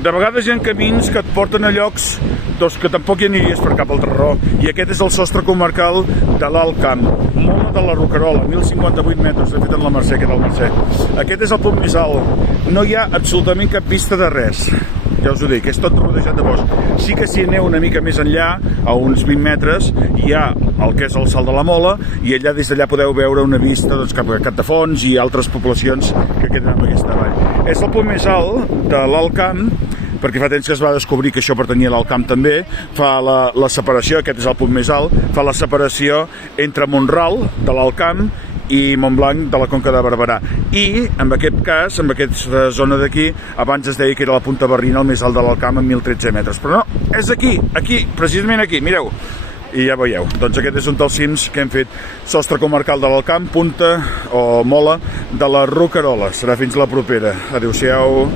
De vegades hi ha camins que et porten a llocs que tampoc hi aniries per cap altre raó. I aquest és el sostre comarcal de l'Alt Camp. Mola de la Roquerola, 1.058 metres, de fet en la Mercè, aquest el Mercè. Aquest és el punt més alt. No hi ha absolutament cap pista de res. Ja us ho dic, és tot rodejat de bosc. Sí que si aneu una mica més enllà, a uns 20 metres, hi ha el que és el Salt de la Mola, i allà des d'allà podeu veure una vista cap a Campdefons i altres poblacions que queden en aquesta vall. És el punt més alt de l'Alt Camp, perquè fa temps que es va descobrir que això pertanyia a l'Alt Camp també. Fa la separació, aquest és el punt més alt, fa la separació entre Mont-ral, de l'Alt Camp, i Montblanc, de la Conca de Barberà. I, en aquest cas, en aquesta zona d'aquí, abans es deia que era la Punta Barrina, el més alt de l'Alt Camp, amb 1.013 metres. Però no, és aquí, precisament aquí, mireu. I ja veieu, doncs aquest és un dels cims que hem fet. Sostre comarcal de l'Alt Camp, punta o mola de la Roquerola. Serà fins la propera. Adéu-siau.